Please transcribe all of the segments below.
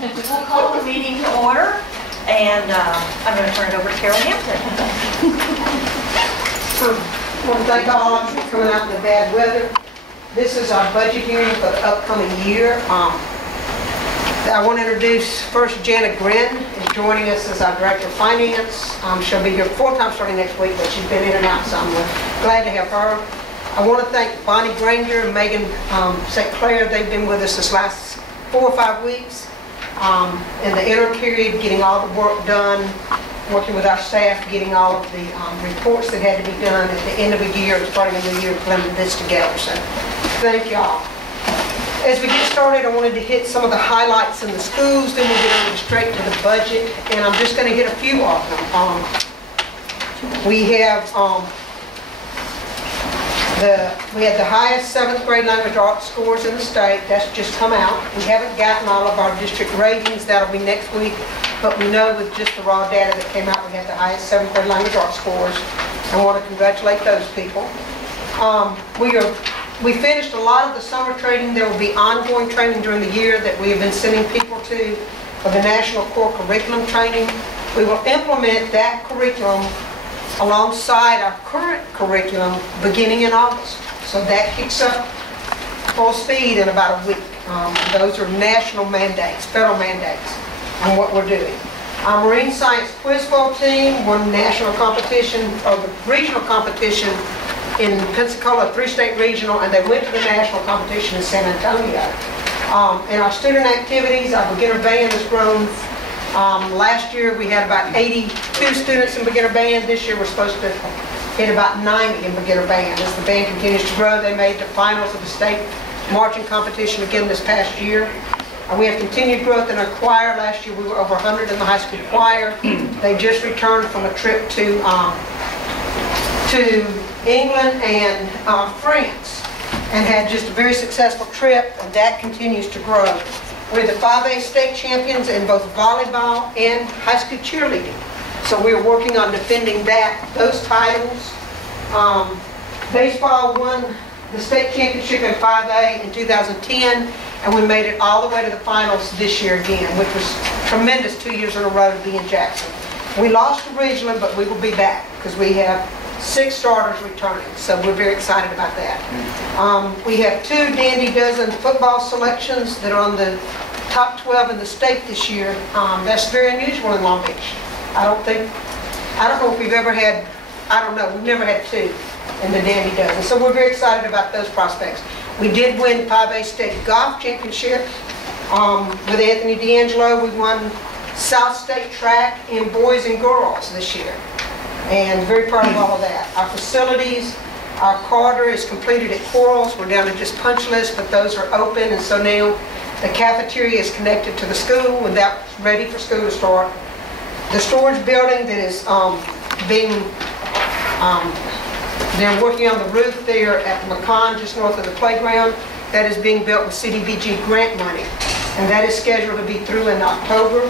We'll call the meeting to order, and I'm going to turn it over to Carol Hampton. I want to thank all of you for coming out in the bad weather. This is our budget hearing for the upcoming year. I want to introduce first Janet Grin is joining us as our Director of Finance. She'll be here full-time starting next week, but she's been in and out, so I'm glad to have her. I want to thank Bonnie Granger and Megan St. Clair. They've been with us this last 4 or 5 weeks. In the interim period, getting all the work done, working with our staff, getting all of the reports that had to be done at the end of a year and starting a new year, blending this together. So thank y'all. As we get started, I wanted to hit some of the highlights in the schools, then we'll get straight to the budget, and I'm just going to hit a few of them. We had the highest 7th grade language arts scores in the state. That's just come out. We haven't gotten all of our district ratings. That'll be next week. But we know with just the raw data that came out, we had the highest 7th grade language arts scores. I want to congratulate those people. We finished a lot of the summer training. There will be ongoing training during the year that we have been sending people to for the National Core Curriculum training. We will implement that curriculum alongside our current curriculum beginning in August. So that kicks up full speed in about a week. Those are national mandates, federal mandates on what we're doing. Our Marine Science Quiz Bowl team won national competition, or the regional competition in Pensacola, 3-state regional, and they went to the national competition in San Antonio. In our student activities, our beginner band has grown. Last year we had about 82 students in beginner band. This year we're supposed to hit about 90 in beginner band. As the band continues to grow, they made the finals of the state marching competition again this past year. We have continued growth in our choir. Last year we were over 100 in the high school choir. They just returned from a trip to England and France and had just a very successful trip, and that continues to grow. We're the 5A state champions in both volleyball and high school cheerleading. So we're working on defending those titles. Baseball won the state championship in 5A in 2010, and we made it all the way to the finals this year again, which was tremendous 2 years in a row to be in Jackson. We lost to Ridgeland, but we will be back because we have 6 starters returning, so we're very excited about that. We have 2 Dandy Dozen football selections that are on the top 12 in the state this year. That's very unusual in Long Beach. I don't know if we've ever had, we've never had 2 in the Dandy Dozen, so we're very excited about those prospects. We did win 5A state golf championship with Anthony D'Angelo. We won South State track in boys and girls this year, and very proud of all of that. Our facilities, our corridor is completed at Quarles. We're down to just punch lists, but those are open, and so now the cafeteria is connected to the school, and that's ready for school to start. The storage building that is they're working on the roof there at McCon, just north of the playground. That is being built with CDBG grant money, and that is scheduled to be through in October.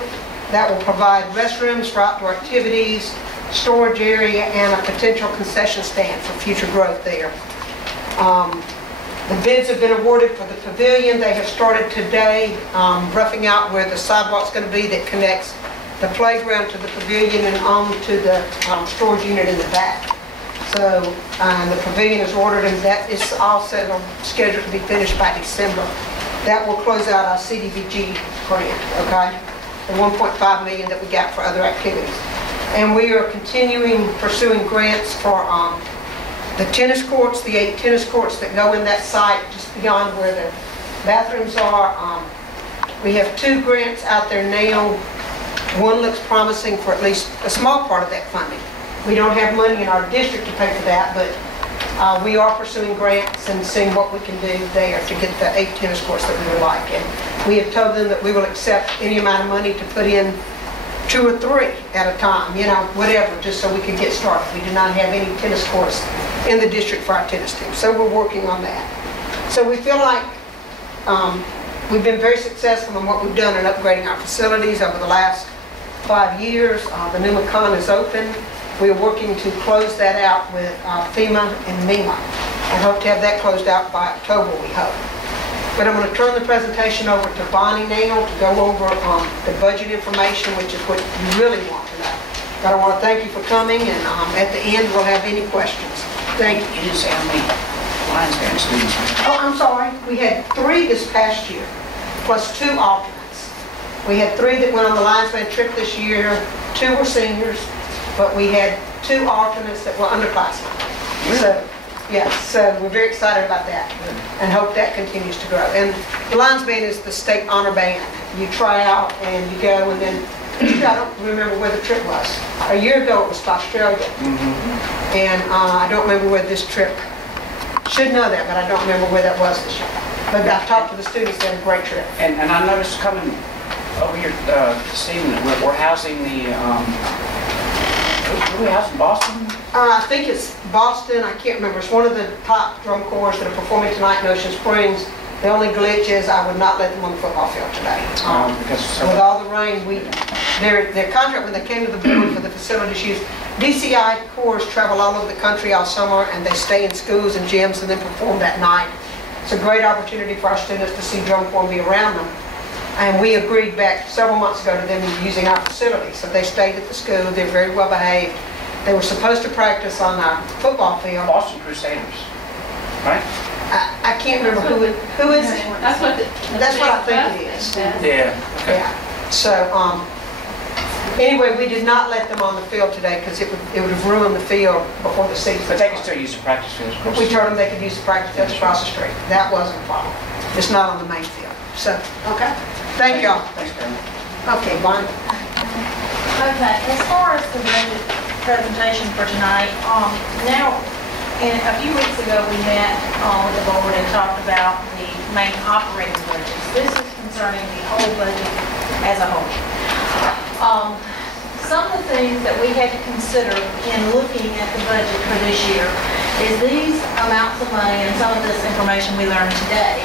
That will provide restrooms for outdoor activities, storage area, and a potential concession stand for future growth there. The bids have been awarded for the pavilion. They have started today roughing out where the sidewalk's going to be that connects the playground to the pavilion and on to the storage unit in the back. So the pavilion is ordered, and that is all set on schedule to be finished by December. That will close out our CDBG grant, okay? The $1.5 million that we got for other activities. And we are continuing pursuing grants for the tennis courts, the 8 tennis courts that go in that site just beyond where the bathrooms are. We have 2 grants out there now. One looks promising for at least a small part of that funding. We don't have money in our district to pay for that, but we are pursuing grants and seeing what we can do there to get the 8 tennis courts that we would like. And we have told them that we will accept any amount of money to put in 2 or 3 at a time, whatever, just so we can get started. We do not have any tennis courts in the district for our tennis team, so we're working on that. So we feel like we've been very successful in what we've done in upgrading our facilities over the last 5 years. The new McCon is open. We are working to close that out with FEMA and MEMA, and hope to have that closed out by October, we hope. But I'm going to turn the presentation over to Bonnie now to go over the budget information, which is what you really want to know. But I want to thank you for coming, and at the end, we'll have any questions. Thank you. You didn't say how many Lions Band students we had. Oh, I'm sorry. We had 3 this past year, plus 2 alternates. We had 3 that went on the Lions Band trip this year. 2 were seniors, but we had 2 alternates that were underclassmen. So, yeah, so we're very excited about that and hope that continues to grow. And the Lions Band is the state honor band. You try out and you go, and then I don't remember where the trip was. A year ago it was to Australia. And I don't remember where this trip, should know that, but I don't remember where that was this year. But I've talked to the students, they had a great trip. And I noticed coming over here, Stephen, that we're housing the, were we housing Boston? I think it's Boston, I can't remember. It's one of the top drum corps that are performing tonight in Ocean Springs. The only glitch is I would not let them on the football field today. With all the rain, their contract, when they came to the board for the facilities use, DCI corps travel all over the country all summer, and they stay in schools and gyms and then perform that night. It's a great opportunity for our students to see drum corps and be around them. And we agreed back several months ago to them using our facilities. So they stayed at the school, they're very well behaved. They were supposed to practice on our football field. Boston Crusaders, right? I can't remember who is it? That's what I think it is. Yeah. Okay. Yeah. So, anyway, we did not let them on the field today because it would have ruined the field before the season. But they can still use the practice fields, of course. We told them they could use the practice fields across the street. That wasn't a problem. It's not on the main field. So, okay. Thank y'all. Thanks, Karen. Okay, Bonnie. Okay, as far as the budget presentation for tonight, now, a few weeks ago, we met with the board and talked about the main operating budgets. This is concerning the whole budget as a whole. Some of the things that we had to consider in looking at the budget for this year is these amounts of money and some of this information we learned today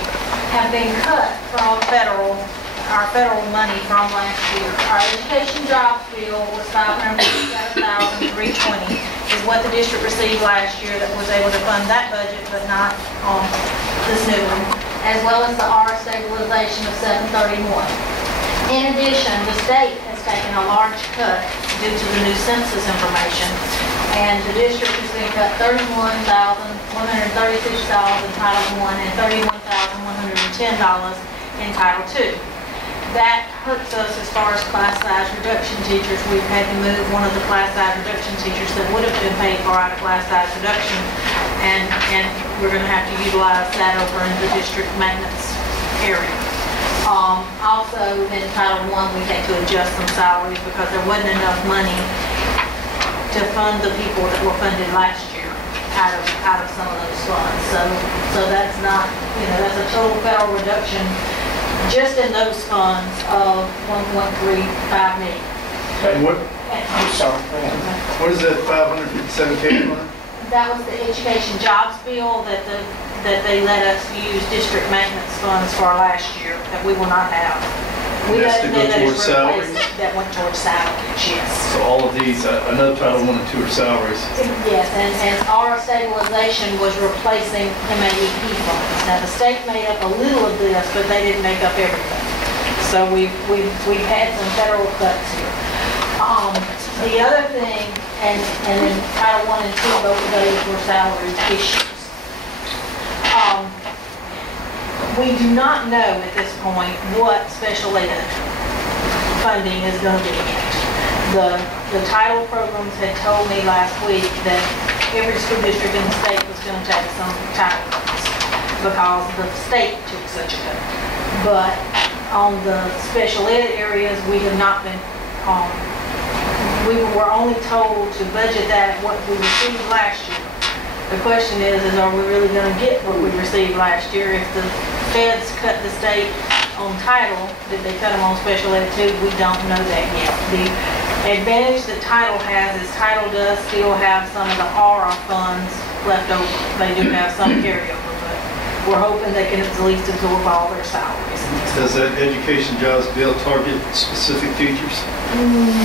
have been cut from our federal money from last year. Our education jobs bill was $557,320 is what the district received last year that was able to fund that budget, but not this new one, as well as the R stabilization of $731. In addition, the state has taken a large cut due to the new census information, and the district has been cut $31,136 in Title I and $31,110 in Title II. That hurts us as far as class size reduction teachers. We've had to move one of the class size reduction teachers that would have been paid for out of class size reduction, and we're going to have to utilize that over in the district maintenance area. Also, in Title I, we had to adjust some salaries because there wasn't enough money to fund the people that were funded last year out of some of those funds. So that's not, that's a total federal reduction just in those funds of $1.35 million. And what, I'm sorry. Go ahead. what is that 557K line? That was the education jobs bill that they let us use district maintenance funds for last year that we will not have. That's to go towards salaries? That went towards salaries, yes. So all of these, I know Title I and II are salaries. Yes, and our stabilization was replacing MAEP funds. Now, the state made up a little of this, but they didn't make up everything. So we've had some federal cuts here. The other thing, and in Title I and II, both of those were salary issues. We do not know at this point what special ed funding is going to be. The title programs had told me last week that every school district in the state was going to take some title cuts because the state took such a cut. But on the special ed areas, we have not been, we were only told to budget that at what we received last year. The question is are we really going to get what we received last year? If the feds cut the state on title, did they cut them on special ed too? We don't know that yet. The advantage that title has is title does still have some of the ARA funds left over. They do have some carryover, but we're hoping they can at least absorb all their salaries. Does that education jobs bill target specific teachers?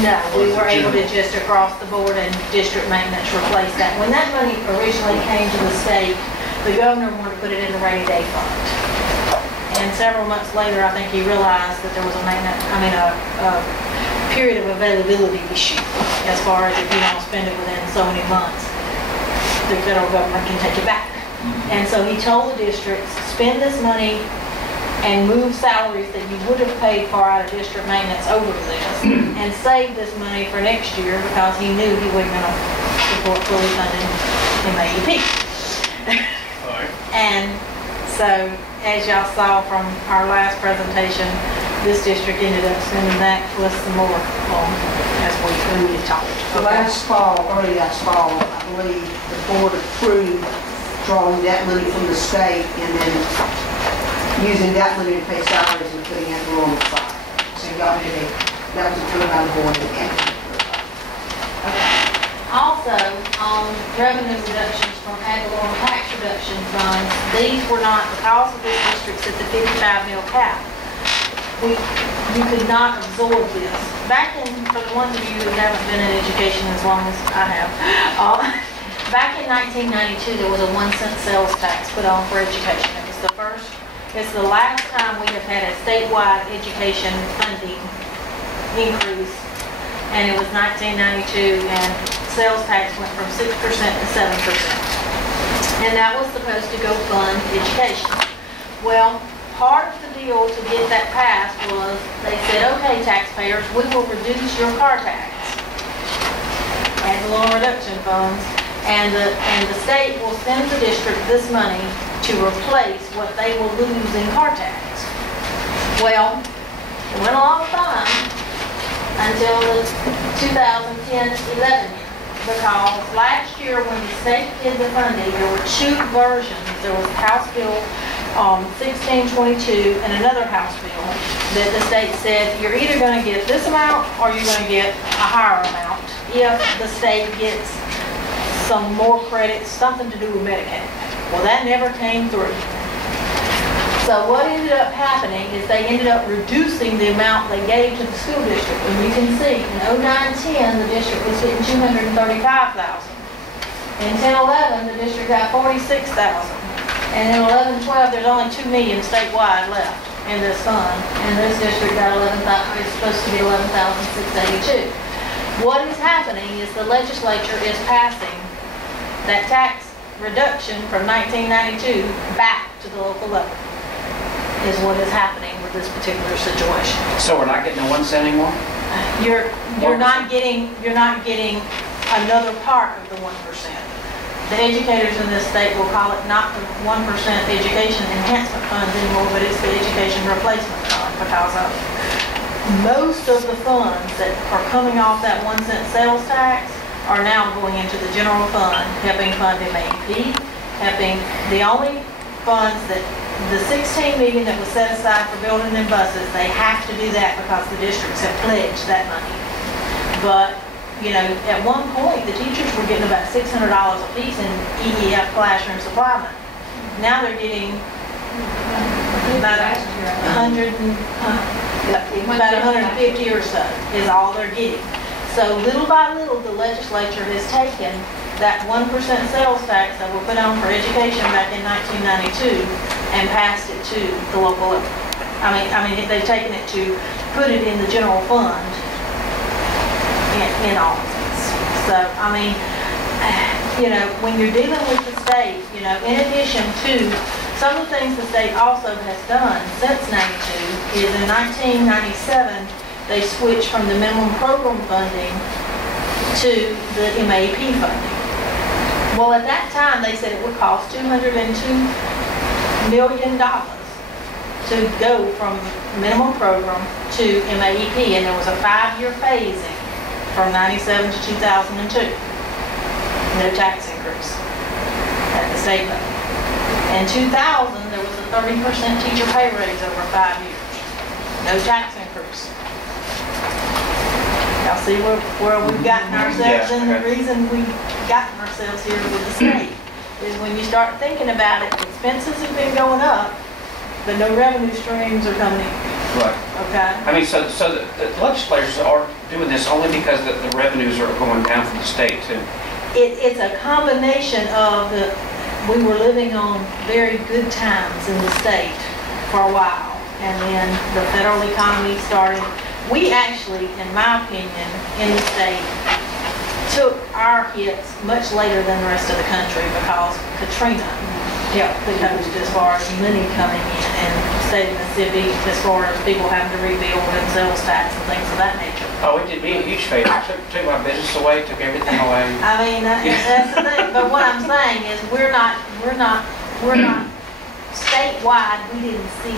No, we were able to just across the board and district maintenance replace that. When that money originally came to the state, the governor wanted to put it in the rainy day fund. and several months later, I think he realized that there was a period of availability issue as far as if you don't spend it within so many months, the federal government can take it back. And so he told the districts, spend this money and move salaries that you would have paid for out of district maintenance over to this, and save this money for next year because he knew he wasn't going to support fully funded MAEP. And so, as y'all saw from our last presentation, this district ended up spending that plus some more as we talked. So last fall, early last fall, I believe the board approved drawing that money from the state and then using that money to pay salaries and putting it on the side. So y'all did it, that was approved by the board and Also, on revenue reductions from ad valorem tax reduction funds, these were not, because of this district's at the 55 mil cap, you could not absorb this. Back in, for the ones of you who haven't been in education as long as I have, back in 1992, there was a 1-cent sales tax put on for education. It's the last time we have had a statewide education funding increase, and it was 1992, and sales tax went from 6% to 7%. And that was supposed to go fund education. Well, part of the deal to get that passed was they said, okay, taxpayers, we will reduce your car tax, ad valorem reduction funds, and the state will send the district this money to replace what they will lose in car tax. Well, it went along fine until the 2010-11 year, because last year when the state did the funding, there were two versions. There was House Bill 1622 and another House bill that the state said you're either going to get this amount or you're going to get a higher amount if the state gets some more credits, something to do with Medicaid. Well, that never came through. So what ended up happening is they ended up reducing the amount they gave to the school district. And you can see in 09-10, the district was getting $235,000. In 10-11, the district got $46,000. And in 11-12, there's only $2 million statewide left in this fund. And this district got it's supposed to be $11,682. What is happening is the legislature is passing that tax reduction from 1992 back to the local level, is what is happening with this particular situation. So we're not getting a 1 cent anymore? You're not getting another part of the 1%. The educators in this state will call it not the 1% education enhancement funds anymore, but it's the education replacement fund, because of most of the funds that are coming off that 1 cent sales tax are now going into the general fund, helping fund MAEP, helping the only funds that the $16 million that was set aside for building them buses, they have to do that because the districts have pledged that money. But, you know, at one point, the teachers were getting about $600 a piece in EEF classroom supply money. Now they're getting about about 150 or so is all they're getting. So little by little, the legislature has taken that 1% sales tax that were put on for education back in 1992 and passed it to the local level. I mean, they've taken it to put it in the general fund in all of this. So, I mean, you know, when you're dealing with the state, you know, in addition to some of the things the state also has done since 92 is in 1997, they switched from the minimum program funding to the MAEP funding. Well, at that time, they said it would cost $202 million to go from minimum program to MAEP, and there was a 5-year phase-in from 97 to 2002. No tax increase at the state level. In 2000, there was a 30% teacher pay raise over 5 years. No tax increase. Y'all see where we've gotten ourselves, and the reason we've gotten ourselves here with the state is when you start thinking about it, expenses have been going up, but no revenue streams are coming in. Right. Okay? I mean, so the legislators are doing this only because the revenues are going down from the state too. It's a combination of we were living on very good times in the state, for a while, and then the federal economy started. We actually, in my opinion, in the state, took our hits much later than the rest of the country because Katrina helped the coast as far as money coming in and state of Mississippi as far as people having to rebuild and sales tax and things of that nature. Oh, it did me a huge favor. Took my business away, took everything away. I mean, that's the thing, but what I'm saying is we're not statewide, we didn't see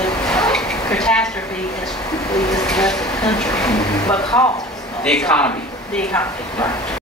the catastrophe as quickly as the rest of the country because of The economy. the economy. Right.